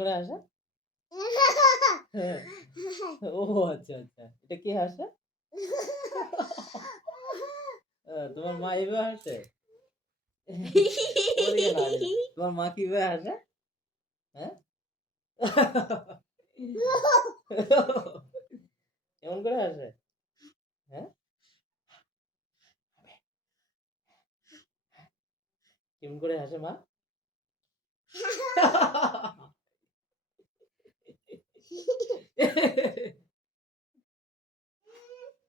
করে হাসে? ও আচ্ছা, আচ্ছা। এটা কে হাসে? তোমার মা এভাবে হাসে? ওদিকে না, ওদিকে। তোমার মা কিভাবে হাসে? হ্যাঁ? এমন করে হাসে? হ্যাঁ? কেমন করে হাসে মা?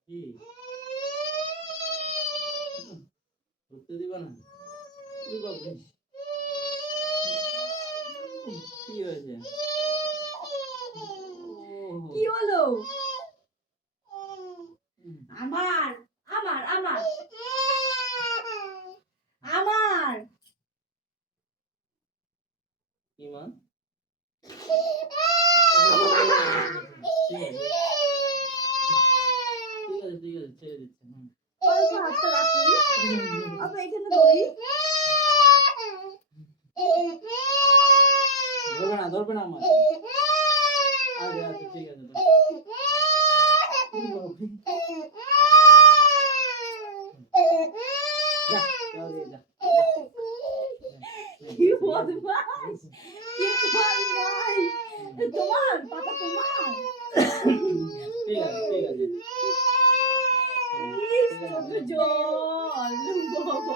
কি? ধরতে দিবা না? ওরে বাপরে! কি হয়েছে? ওহো! কি হলো? হুম। আমার আমার আমার আমার কি মা? ঠিক আছে। ঠিক আছে, ঠিক আছে। ছেড়ে দিচ্ছি। হুম। অল্প হাতটা রাখি অল্প এখানে ধরি ধরবে না আমাকে। আচ্ছা, আচ্ছা ঠিক আছে। দাও। ওরে বাপরে! যা, যাও দিয়ে যা। কি বদমাস কি বদমাস তোমার পাপা তোমার ঠিক আছে, ঠিক আছে। ইস, ঠিক আছে, চোখে ঠিক আছে। জল বাবা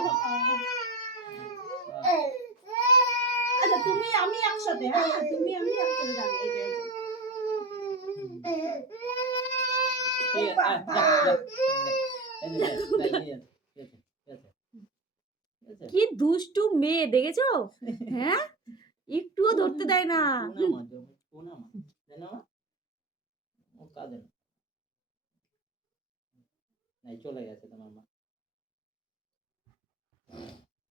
আচ্ছা তুমি আমি একসাথে হ্যাঁ তুমি আমি একসাথে যাবি এই যে এই যে। ঠিক আছে, যা, যা। এই যে, যা, নিয়ে যা। ঠিক আছে, ঠিক আছে। ঠিক আছে? কি দুষ্টু মেয়ে দেখেছো হ্যাঁ একটুও ধরতে দেয় না কোনা মা। জানো মা? ও কাঁদে না। নাই চলে গেছে তোমার মা।